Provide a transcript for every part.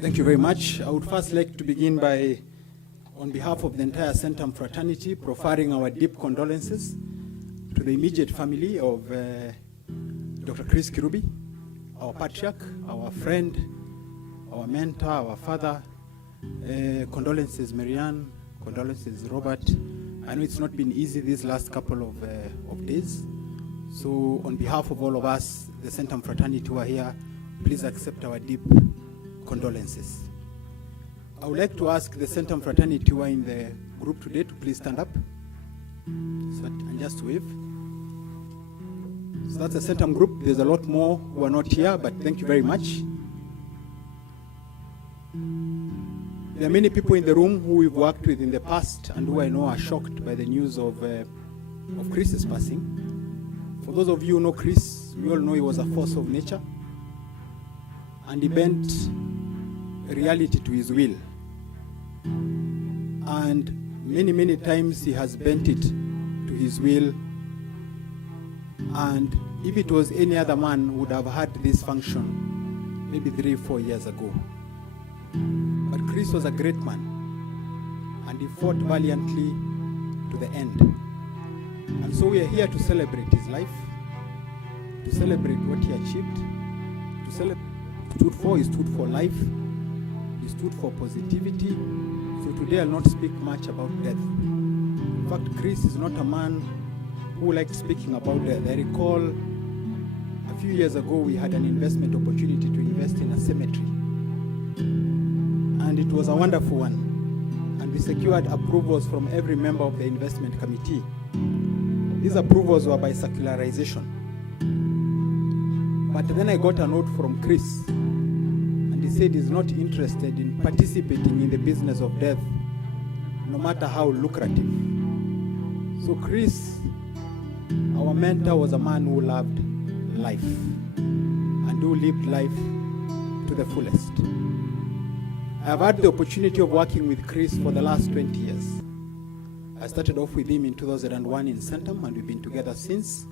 Thank you very much. I would first like to begin by, on behalf of the entire Centum fraternity, proffering our deep condolences to the immediate family of Dr. Chris Kirubi, our patriarch, our friend, our mentor, our father. Condolences, Marianne. Condolences, Robert. I know it's not been easy these last couple of days. So on behalf of all of us, the Centum fraternity who are here, please accept our deep condolences. I would like to ask the Centum fraternity who are in the group today to please stand up and just wave. So that's the Centum group. There's a lot more who are not here, but thank you very much. There are many people in the room who we've worked with in the past and who I know are shocked by the news of Chris's passing. For those of you who know Chris, we all know he was a force of nature, and he bent reality to his will. And many times he has bent it to his will. And if it was any other man, would have had this function maybe 3-4 years ago. But Chris was a great man, and he fought valiantly to the end. And so we are here to celebrate his life, to celebrate what he achieved, to celebrate he stood for life, he stood for positivity. So today I'll not speak much about death. In fact, Chris is not a man who liked speaking about death. I recall a few years ago we had an investment opportunity to invest in a cemetery. And it was a wonderful one. And we secured approvals from every member of the investment committee. These approvals were by circularization. But then I got a note from Chris, and he said he's not interested in participating in the business of death, no matter how lucrative. So Chris, our mentor, was a man who loved life and who lived life to the fullest. I have had the opportunity of working with Chris for the last 20 years. I started off with him in 2001 in Centum, and we've been together since.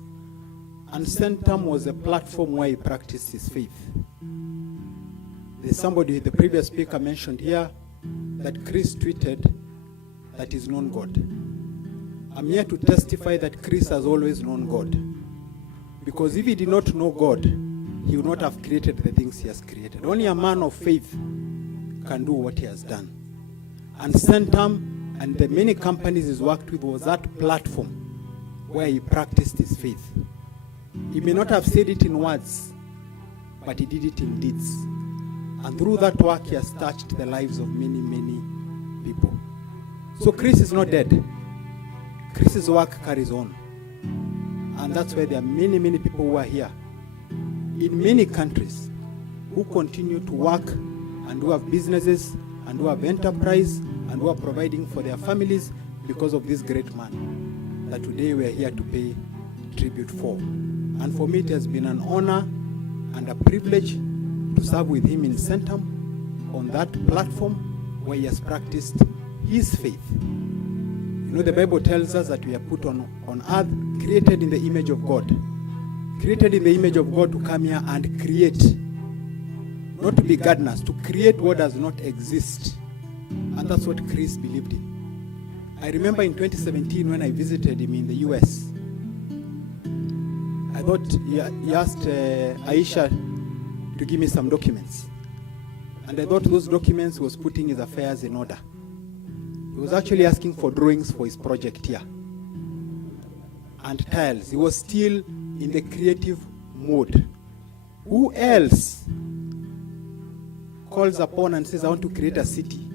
And Centum was a platform where he practiced his faith. There's somebody, the previous speaker mentioned here, that Chris tweeted that he's known God. I'm here to testify that Chris has always known God. Because if he did not know God, he would not have created the things he has created. Only a man of faith can do what he has done. And Centum and the many companies he's worked with was that platform where he practiced his faith. He may not have said it in words, but he did it in deeds. And through that work, he has touched the lives of many people. So Chris is not dead. Chris's work carries on. And that's why there are many people who are here in many countries who continue to work and who have businesses and who have enterprise and who are providing for their families because of this great man that today we are here to pay tribute for. And for me, it has been an honor and a privilege to serve with him in Centum on that platform where he has practiced his faith. You know, the Bible tells us that we are put on earth, created in the image of God. Created in the image of God to come here and create. Not to be gardeners, to create what does not exist. And that's what Chris believed in. I remember in 2017 when I visited him in the US, I thought he asked Aisha to give me some documents. And I thought those documents he was putting his affairs in order. He was actually asking for drawings for his project here. And tiles. He was still in the creative mode. Who else calls upon and says, I want to create a city?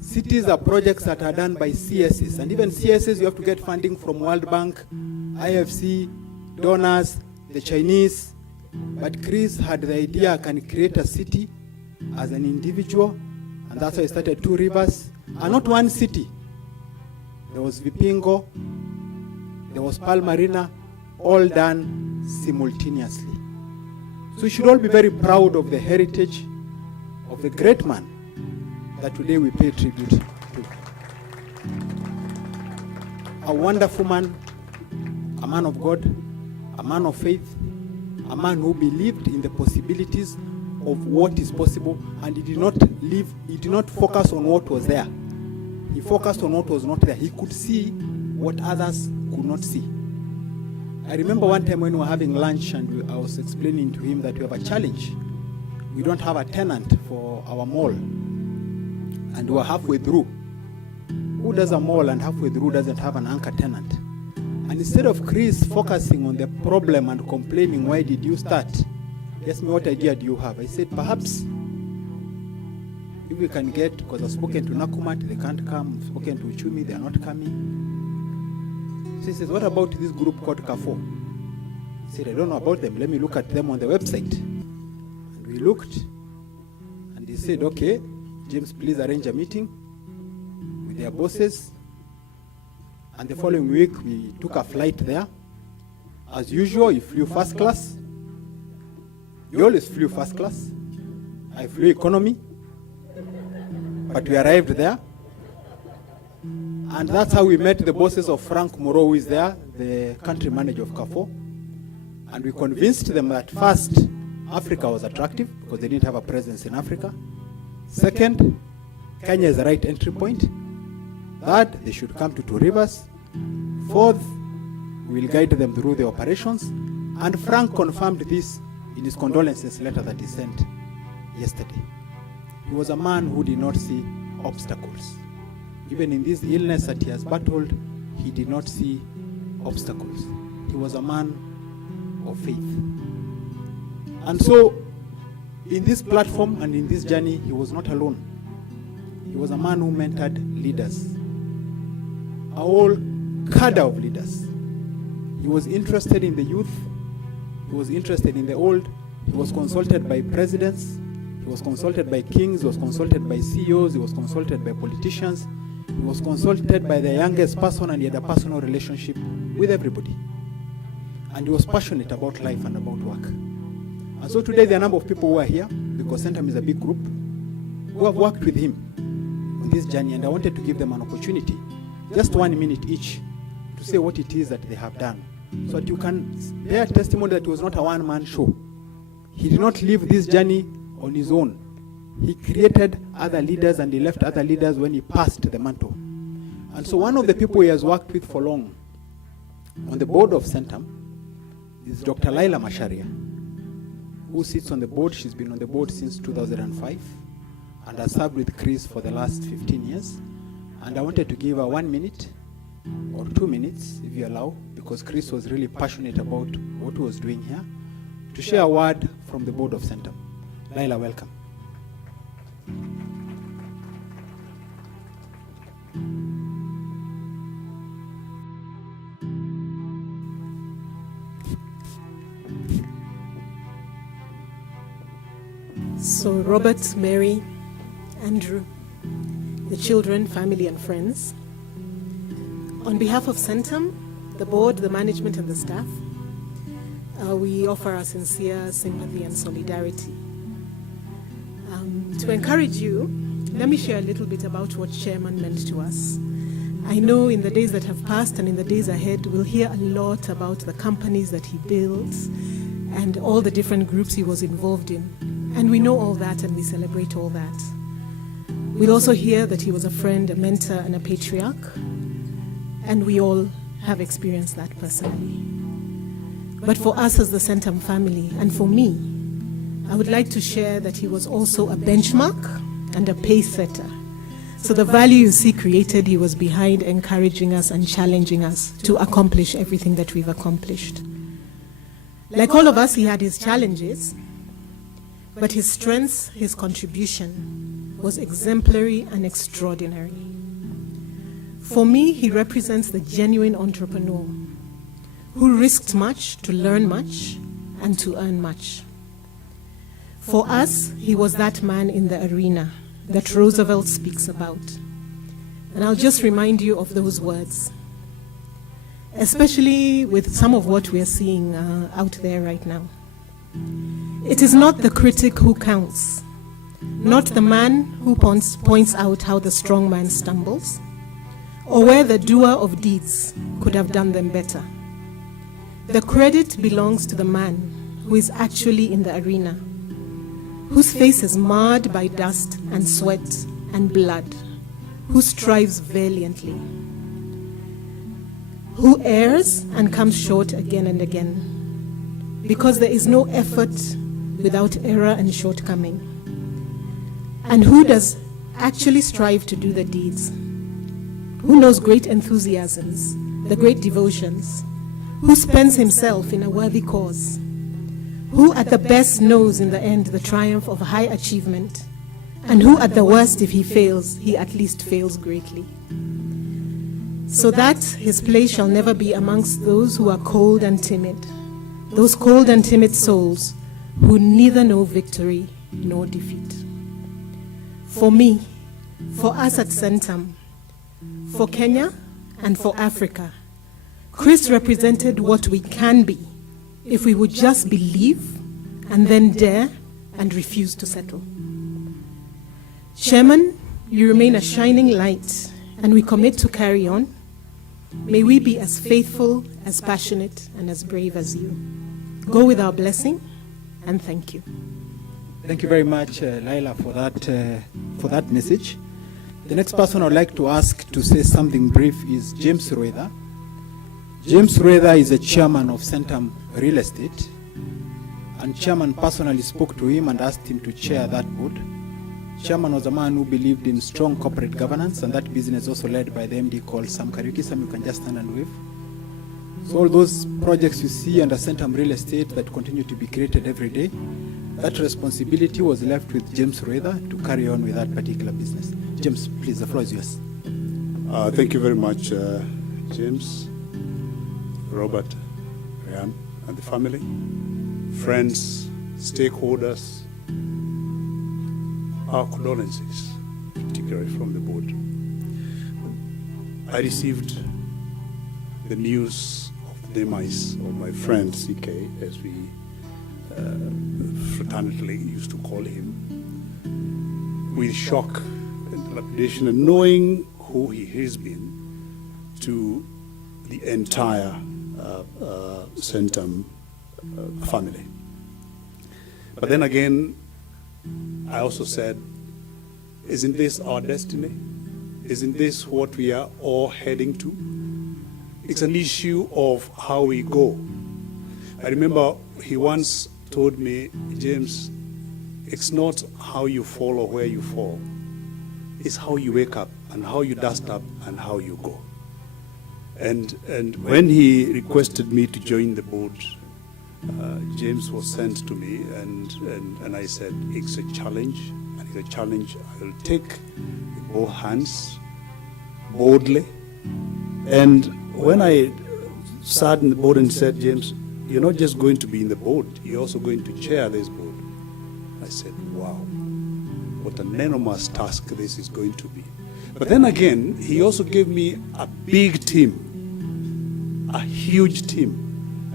Cities are projects that are done by CSs. And even CSs, you have to get funding from World Bank, IFC, donors, the Chinese. But Chris had the idea I can create a city as an individual. And that's why he started 2 rivers. And not one city. There was Vipingo, there was Palmarina, all done simultaneously. So we should all be very proud of the heritage of the great man that today we pay tribute to. A wonderful man, a man of God, a man of faith, a man who believed in the possibilities of what is possible, and he did not focus on what was there. He focused on what was not there. He could see what others could not see. I remember one time when we were having lunch and I was explaining to him that we have a challenge. We don't have a tenant for our mall, and we're halfway through. Who does a mall and halfway through doesn't have an anchor tenant? And instead of Chris focusing on the problem and complaining, why did you start? He asked me, what idea do you have? I said, perhaps if we can get, because I've spoken to Nakumat, they can't come. I've spoken to Uchumi, they are not coming. So he says, what about this group called CAFO? I said, I don't know about them. Let me look at them on the website. And we looked, and he said, okay, James, please arrange a meeting with their bosses. And the following week, we took a flight there. As usual, he flew first class. He always flew first class. I flew economy. But we arrived there. And that's how we met the bosses of Frank Moreau, who is there, the country manager of CAFO. And we convinced them that first, Africa was attractive because they didn't have a presence in Africa. Second, Kenya is the right entry point. Third, they should come to Two Rivers. Fourth, we will guide them through the operations. And Frank confirmed this in his condolences letter that he sent yesterday. He was a man who did not see obstacles. Even in this illness that he has battled, he did not see obstacles. He was a man of faith. And so, in this platform and in this journey, he was not alone. He was a man who mentored leaders, a whole cadre of leaders. He was interested in the youth. He was interested in the old. He was consulted by presidents. He was consulted by kings. He was consulted by CEOs. He was consulted by politicians. He was consulted by the youngest person, and he had a personal relationship with everybody. And he was passionate about life and about work. And so today there are a number of people who are here, because Centum is a big group, who have worked with him on this journey, and I wanted to give them an opportunity, just 1 minute each, to say what it is that they have done, so that you can bear testimony that it was not a one-man show. He did not leave this journey on his own. He created other leaders, and he left other leaders when he passed the mantle. And so one of the people he has worked with for long on the board of Centum is Dr. Laila Masharia, who sits on the board. She's been on the board since 2005 and has served with Chris for the last 15 years. And I wanted to give her 1 minute or 2 minutes, if you allow, because Chris was really passionate about what he was doing here, to share a word from the board of Centum. Laila, welcome. So Robert, Mary, Andrew, the children, family and friends, on behalf of Centum, the board, the management and the staff, we offer our sincere sympathy and solidarity. To encourage you, let me share a little bit about what Chairman meant to us. I know in the days that have passed and in the days ahead, we'll hear a lot about the companies that he built and all the different groups he was involved in. And we know all that and we celebrate all that. We'll also hear that he was a friend, a mentor, and a patriarch. And we all have experienced that personally. But for us as the Centum family, and for me, I would like to share that he was also a benchmark and a pace setter. So the value you see created, he was behind encouraging us and challenging us to accomplish everything that we've accomplished. Like all of us, he had his challenges, but his strengths, his contribution was exemplary and extraordinary. For me, he represents the genuine entrepreneur who risked much to learn much and to earn much. For us, he was that man in the arena that Roosevelt speaks about. And I'll just remind you of those words, especially with some of what we're seeing out there right now. It is not the critic who counts, not the man who points out how the strong man stumbles, or where the doer of deeds could have done them better. The credit belongs to the man who is actually in the arena, whose face is marred by dust and sweat and blood, who strives valiantly, who errs and comes short again and again, because there is no effort without error and shortcoming, and who does actually strive to do the deeds, who knows great enthusiasms, the great devotions, who spends himself in a worthy cause, who at the best knows in the end the triumph of high achievement, and who at the worst, if he fails, he at least fails greatly, so that his place shall never be amongst those who are cold and timid, those cold and timid souls who neither know victory nor defeat. For me, for us at Centum, for Kenya and for Africa, Chris represented what we can be if we would just believe and then dare and refuse to settle. Chairman, you remain a shining light, and we commit to carry on. May we be as faithful, as passionate, and as brave as you. Go with our blessing, and thank you. Thank you very much, Laila, for that message. The next person I'd like to ask to say something brief is James Rueda. James Rueda is a chairman of Centum Real Estate, and chairman personally spoke to him and asked him to chair that board. Chairman was a man who believed in strong corporate governance, and that business also led by the MD called Sam Kariuki. Sam, you can just stand and wave. So all those projects you see under Centum Real Estate that continue to be created every day, that responsibility was left with James Rueda to carry on with that particular business. James, please, the floor is yours. Thank you very much, James, Robert, Ryan, and the family, friends, stakeholders. Our condolences, particularly from the board. I received the news of the demise of my friend CK, as we fraternally used to call him, with shock and dilapidation, and knowing who he has been to the entire Centum family. But then again, I also said, isn't this our destiny? Isn't this what we are all heading to? It's an issue of how we go. I remember he once told me, James, it's not how you fall or where you fall. It's how you wake up and how you dust up and how you go. And when he requested me to join the board, James was sent to me, and I said, it's a challenge, and it's a challenge I will take with both hands, boldly. And when I sat in the board and said, James, you're not just going to be in the board, you're also going to chair this board. I said, wow, what an enormous task this is going to be. But then again, he also gave me a big team, a huge team.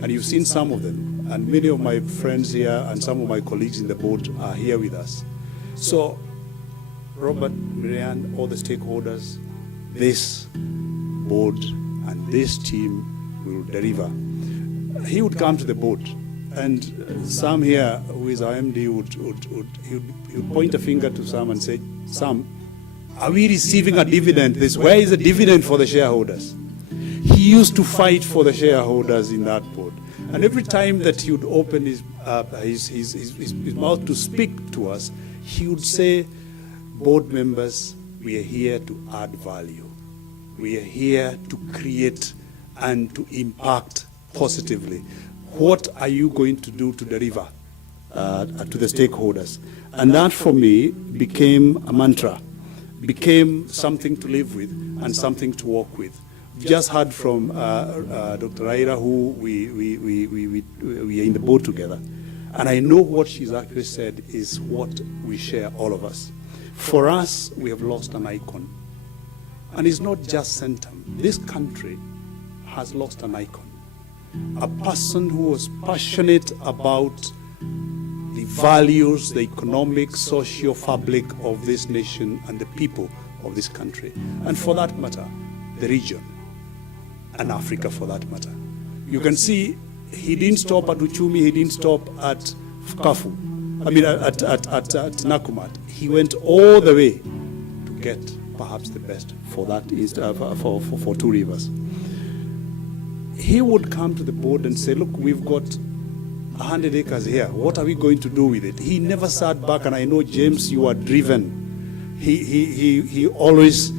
And you've seen some of them. And many of my friends here and some of my colleagues in the board are here with us. So, Robert, Miriam, all the stakeholders, this board and this team will deliver. He would come to the board, and Sam here, who is our MD, would point a finger to Sam and say, Sam, are we receiving a dividend? Where is the dividend for the shareholders? He used to fight for the shareholders in that board. And every time that he would open his mouth to speak to us, he would say, board members, we are here to add value. We are here to create and to impact positively. What are you going to do to deliver to the stakeholders? And that for me became a mantra, became something to live with and something to work with. Just heard from Dr. Aira, who we are in the board together. And I know what she's actually said is what we share, all of us. For us, we have lost an icon. And it's not just Centum. This country has lost an icon. A person who was passionate about the values, the economic, social fabric of this nation and the people of this country. And for that matter, the region. And Africa for that matter. You can see he didn't stop at Uchumi, he didn't stop at Fukafu. Nakumat. He went all the way to get perhaps the best for that for Two Rivers. He would come to the board and say, look, we've got 100 acres here. What are we going to do with it? He never sat back, and I know, James, you are driven. He always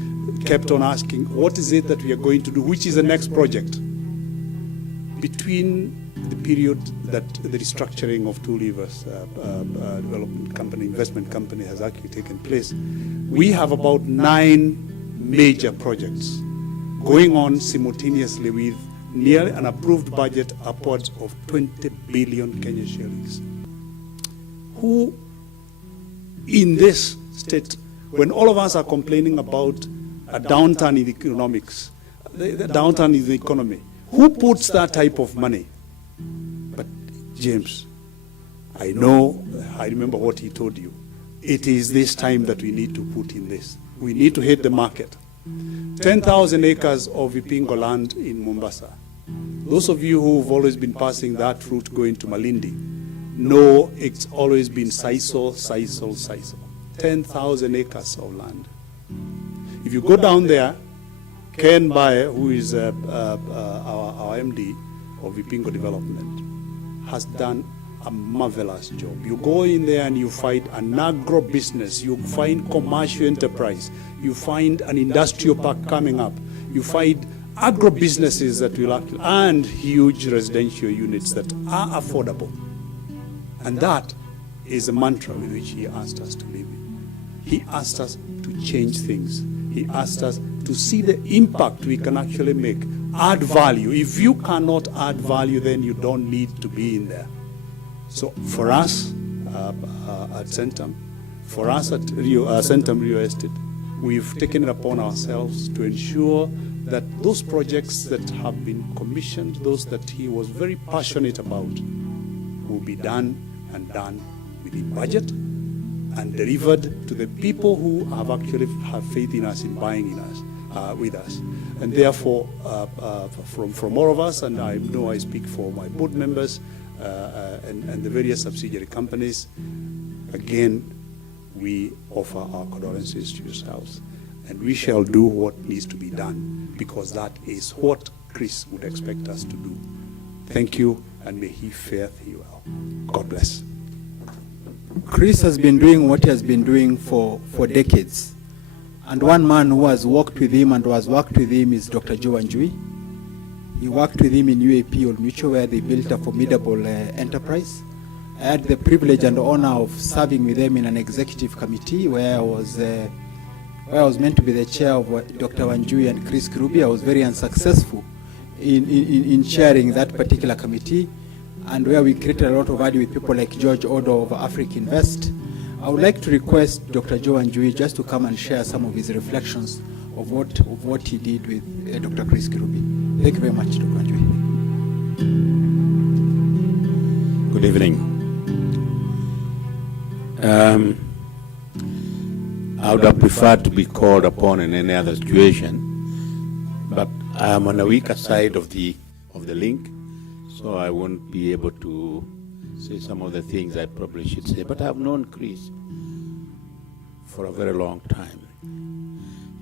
kept on asking, what is it that we are going to do? Which is the next project? Between the period that the restructuring of Two Rivers development company, investment company has actually taken place, we have about 9 major projects going on simultaneously with nearly an approved budget upwards of 20 billion Kenyan shillings. Who in this state, when all of us are complaining about a downturn in economics, the downturn in the economy, who puts that type of money? But James, I remember what he told you. It is this time that we need to put in this. We need to hit the market. 10,000 acres of Ipingo land in Mombasa. Those of you who've always been passing that route going to Malindi know it's always been Sisal. 10,000 acres of land. If you go down there, Ken Bae, who is our MD of Ipingo Development, has done a marvelous job. You go in there and you find an agro business, you find commercial enterprise, you find an industrial park coming up, you find agro businesses that will act, and huge residential units that are affordable. And that is a mantra with which he asked us to live in. He asked us to change things. He asked us to see the impact we can actually make, add value. If you cannot add value, then you don't need to be in there. So for us at Centum, for us at Centum Rio Estate, we've taken it upon ourselves to ensure that those projects that have been commissioned, those that he was very passionate about, will be done within budget and delivered to the people who have actually have faith in us, in buying in us, with us. And therefore, from all of us, and I know I speak for my board members and the various subsidiary companies, again, we offer our condolences to yourselves. And we shall do what needs to be done, because that is what Chris would expect us to do. Thank you, and may he fare thee well. God bless. Chris has been doing what he has been doing for decades. And one man who has worked with him and who has worked with him is Dr. Joe Wanjui. He worked with him in UAP Old Mutual, where they built a formidable enterprise. I had the privilege and honor of serving with them in an executive committee where I was meant to be the chair of Dr. Wanjui and Chris Kirubi. I was very unsuccessful in chairing that particular committee, and where we created a lot of value with people like George Odo of Africa Invest. I would like to request Dr. Joe Wanjui just to come and share some of his reflections of what he did with Dr. Chris Kirubi. Thank you very much, Dr. Wanjui. Good evening. I would have preferred to be called upon in any other situation, but I am on the weaker side of the link, so I won't be able to say some of the things I probably should say. But I've known Chris for a very long time.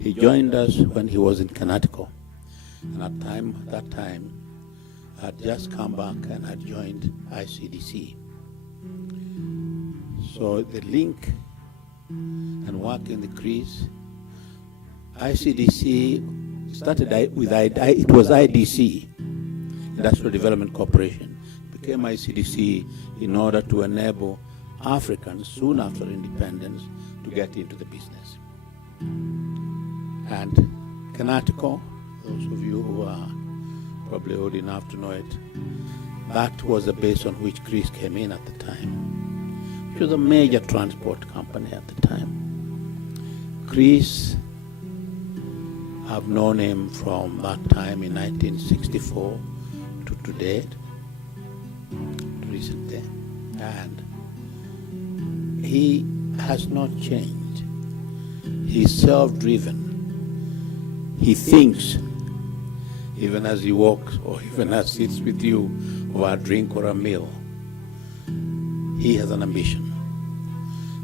He joined us when he was in Connecticut, and at that time, I had just come back and had joined ICDC. So the link and work in the Chris, ICDC started with it was IDC, Industrial Development Corporation, became ICDC in order to enable Africans soon after independence to get into the business. And Connecticut, those of you who are probably old enough to know it, that was the base on which Chris came in at the time. It was a major transport company at the time. Chris, I've known him from that time in 1964 to today, recently, and he has not changed. He's self-driven. He thinks, even as he walks or even as he sits with you over a drink or a meal. He has an ambition.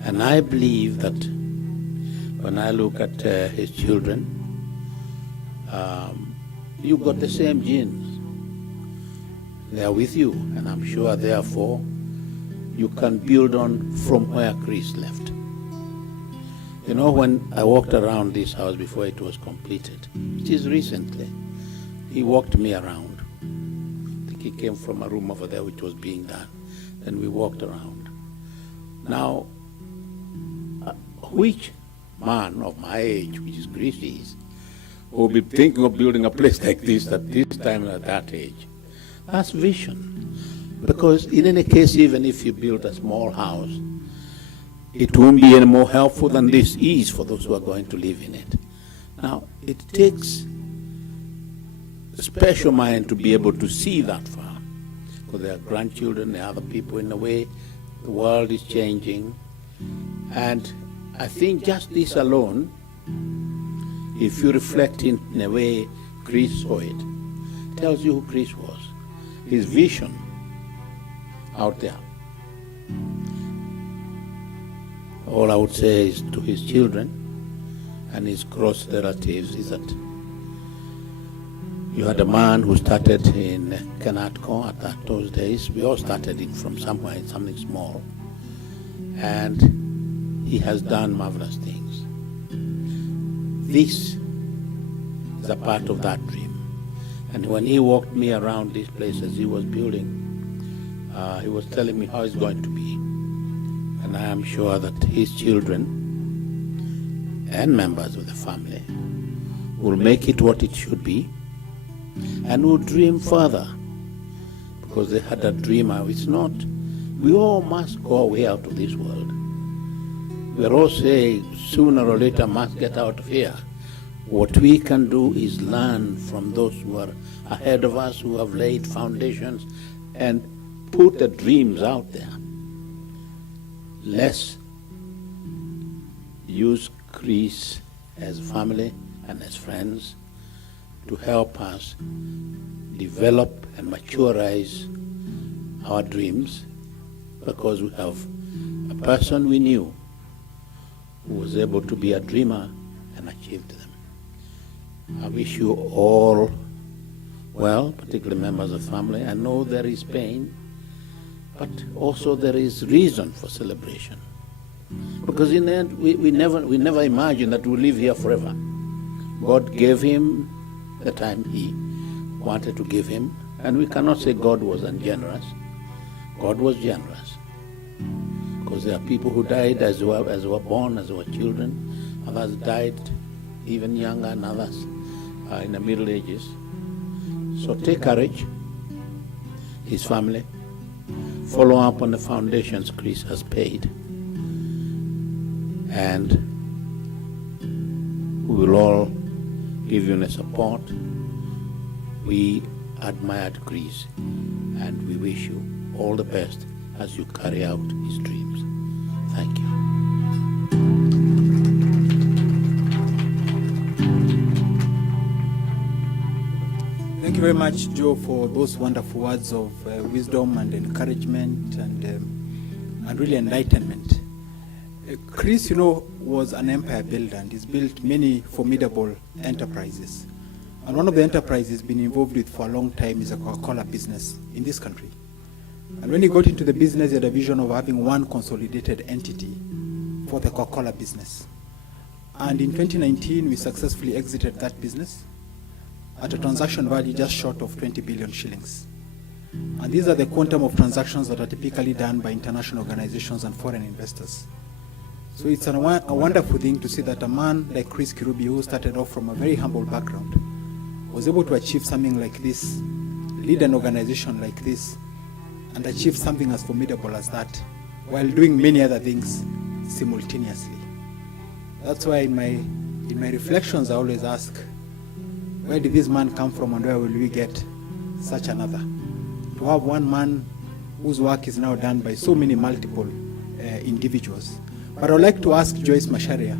And I believe that when I look at his children, you got the same genes. They are with you, and I'm sure, therefore, you can build on from where Chris left. You know, when I walked around this house before it was completed, it is recently, he walked me around. I think he came from a room over there which was being done. Then we walked around. Now, which man of my age, which is Chris is, will be thinking of building a place like this at this time and at that age? That's vision. Because in any case, even if you build a small house, it won't be any more helpful than this is for those who are going to live in it. Now, it takes a special mind to be able to see that far. Because there are grandchildren, there are other people in the way, the world is changing. And I think just this alone, if you reflect in a way Chris saw it, tells you who Chris was. His vision out there. All I would say is to his children and his close relatives is that you had a man who started in Kenatco at those days. We all started it from somewhere, something small. And he has done marvelous things. This is a part of that dream. And when he walked me around this place as he was building, he was telling me how it's going to be. And I am sure that his children and members of the family will make it what it should be and will dream further. Because they had a dream. It's not, we all must go away out of this world. We're all saying sooner or later must get out of here. What we can do is learn from those who are ahead of us, who have laid foundations, and put the dreams out there. Let's use Chris as family and as friends to help us develop and maturize our dreams, because we have a person we knew who was able to be a dreamer and achieved them. I wish you all well, particularly members of the family. I know there is pain, but also there is reason for celebration. Because in the end, we never imagined that we'll live here forever. God gave him the time he wanted to give him, and we cannot say God was ungenerous. God was generous. Because there are people who died as they were born, as they were children. Others died even younger, and others in the Middle Ages. So take courage, his family, follow up on the foundations Chris has paid, and we will all give you the support. We admired Chris, and we wish you all the best as you carry out his dreams. Thank you. Thank you very much, Joe, for those wonderful words of wisdom and encouragement and really enlightenment. Chris, was an empire builder, and he's built many formidable enterprises. And one of the enterprises he's been involved with for a long time is a Coca-Cola business in this country. And when he got into the business, he had a vision of having one consolidated entity for the Coca-Cola business. And in 2019, we successfully exited that business at a transaction value just short of 20 billion shillings. And these are the quantum of transactions that are typically done by international organizations and foreign investors. So it's a wonderful thing to see that a man like Chris Kirubi, who started off from a very humble background, was able to achieve something like this, lead an organization like this, and achieve something as formidable as that, while doing many other things simultaneously. That's why in my reflections I always ask, where did this man come from, and where will we get such another? To have one man whose work is now done by so many multiple individuals. But I would like to ask Joyce Macharia,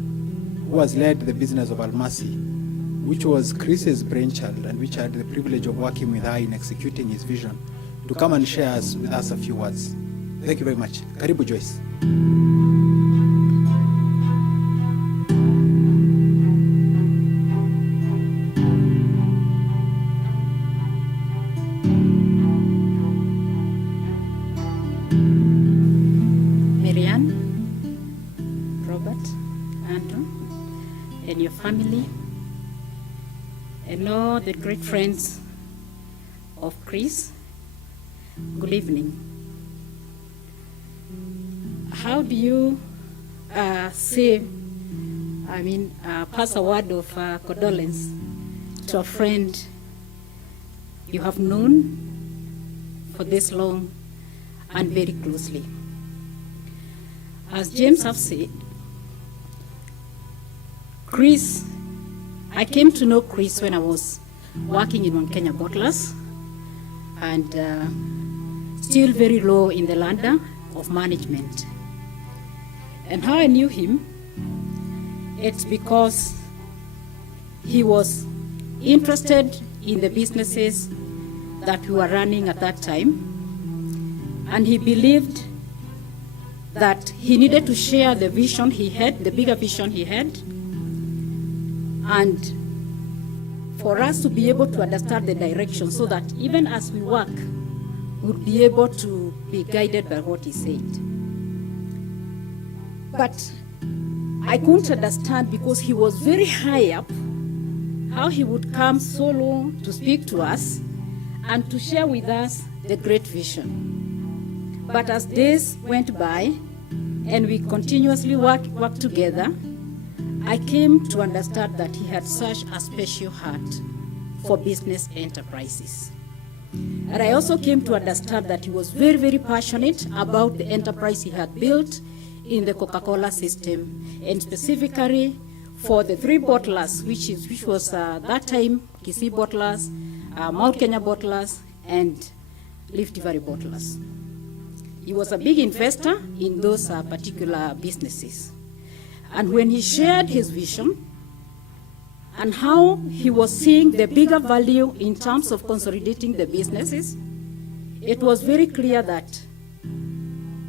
who has led the business of Almasi, which was Chris's brainchild and which I had the privilege of working with her in executing his vision, to come and share with us a few words. Thank you very much. Karibu, Joyce. and your family, and all the great friends of Chris. Good evening. How do you pass a word of condolence to a friend you have known for this long and very closely? As James have said, Chris, I came to know Chris when I was working in One Kenya Bottlers and still very low in the ladder of management. And how I knew him, it's because he was interested in the businesses that we were running at that time, and he believed that he needed to share the vision he had, the bigger vision he had, and for us to be able to understand the direction so that even as we work, we'll be able to be guided by what he said. But I couldn't understand, because he was very high up, how he would come solo to speak to us and to share with us the great vision. But as days went by and we continuously worked together, I came to understand that he had such a special heart for business enterprises. And I also came to understand that he was very, very passionate about the enterprise he had built in the Coca-Cola system, and specifically for the 3 bottlers, which was that time Kisii Bottlers, Mount Kenya Bottlers, and Rift Valley Bottlers. He was a big investor in those particular businesses. And when he shared his vision and how he was seeing the bigger value in terms of consolidating the businesses, it was very clear that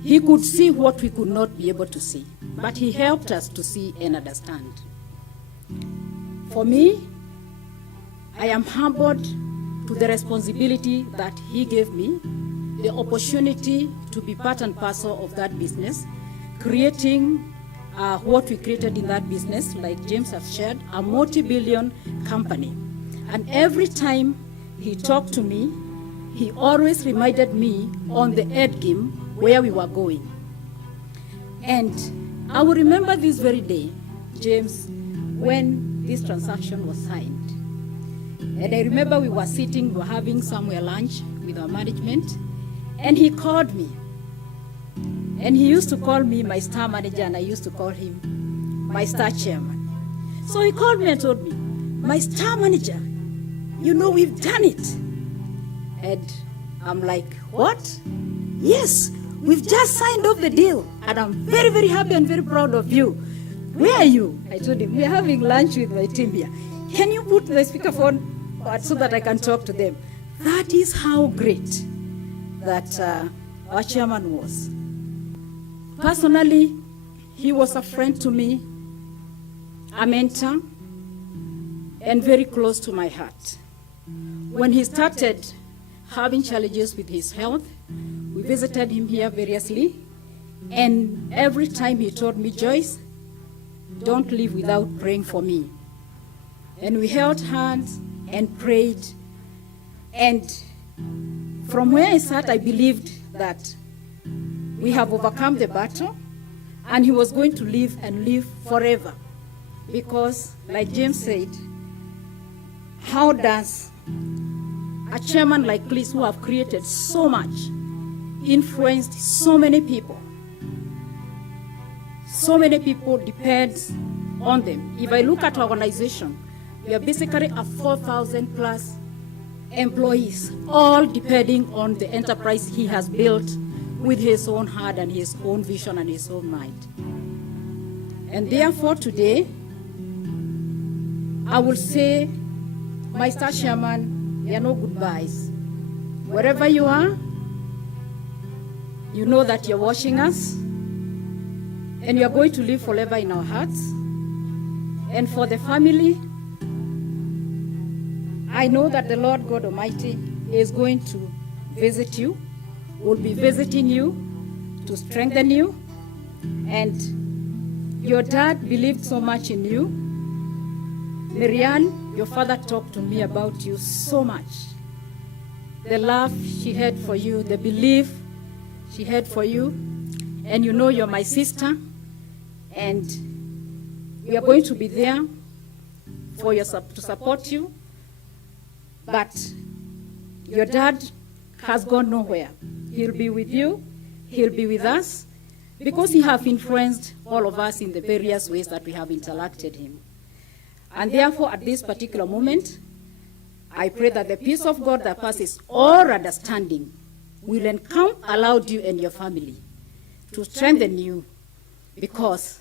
he could see what we could not be able to see, but he helped us to see and understand. For me, I am humbled to the responsibility that he gave me, the opportunity to be part and parcel of that business, creating what we created in that business, like James has shared, a multi-billion company. And every time he talked to me, he always reminded me on the end game where we were going. And I will remember this very day, James, when this transaction was signed. And I remember we were sitting, we were having somewhere lunch with our management, and he called me. And he used to call me my star manager, and I used to call him my star chairman. So he called me and told me, my star manager, you know we've done it. And I'm like, what? Yes, we've just signed off the deal, and I'm very, very happy and very proud of you. Where are you? I told him, we're having lunch with my team here. Can you put the speakerphone so that I can talk to them? That is how great that our chairman was. Personally, he was a friend to me, a mentor, and very close to my heart. When he started having challenges with his health, we visited him here variously, and every time he told me, Joyce, don't leave without praying for me. And we held hands and prayed, and from where I sat, I believed that we have overcome the battle, and he was going to live and live forever. Because, like James said, how does a chairman like Chris, who have created so much, influenced so many people depend on them? If I look at our organization, we are basically a 4,000 plus employees, all depending on the enterprise he has built with his own heart and his own vision and his own mind. And therefore today, I will say, my star chairman, there are no goodbyes. Wherever you are, you know that you're watching us, and you're going to live forever in our hearts. And for the family, I know that the Lord God Almighty is going to visit you, will be visiting you to strengthen you. And your dad believed so much in you Marianne, your father talked to me about you so much. The love she had for you, the belief she had for you, and you know you're my sister, and we are going to be there for your to support you. But your dad has gone nowhere. He'll be with you, he'll be with us, because he has influenced all of us in the various ways that we have interacted him. And therefore, at this particular moment, I pray that the peace of God that passes all understanding will encamp around you and your family to strengthen you, because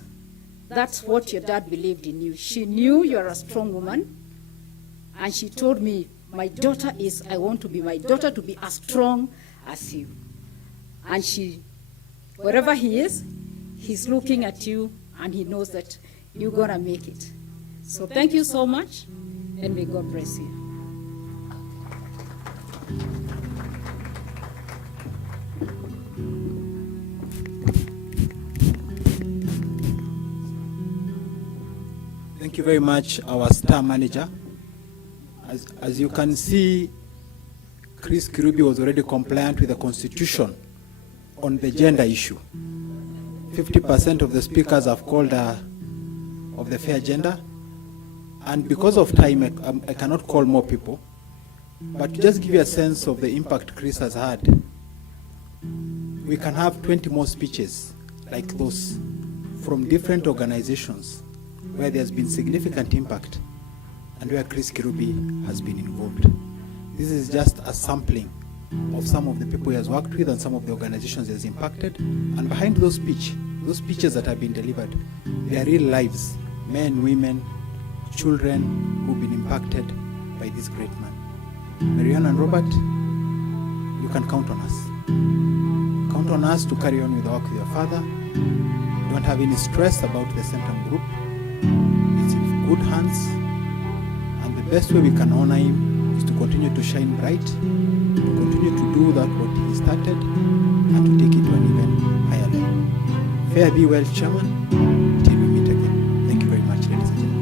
that's what your dad believed in you. She knew you're a strong woman, and she told me, I want my daughter to be as strong as you. And wherever he is, he's looking at you, and he knows that you're gonna make it. So thank you so much, and may God bless you. Thank you very much, our star manager. As you can see, Chris Kirubi was already compliant with the Constitution on the gender issue. 50% of the speakers have called of the fair gender, and because of time, I cannot call more people. But to just give you a sense of the impact Chris has had, we can have 20 more speeches like those from different organizations where there's been significant impact and where Chris Kirubi has been involved. This is just a sampling of some of the people he has worked with and some of the organizations he has impacted. And behind those speeches that have been delivered, they are real lives, men, women, children who've been impacted by this great man. Marianne and Robert, you can count on us. Count on us to carry on with the work with your father. You don't have any stress about the Centum Group. It's in good hands, and the best way we can honor him is to continue to shine bright, to continue to do that what he started, and to take it to an even higher level. Fare thee well, Chairman, till we meet again. Thank you very much, ladies and gentlemen.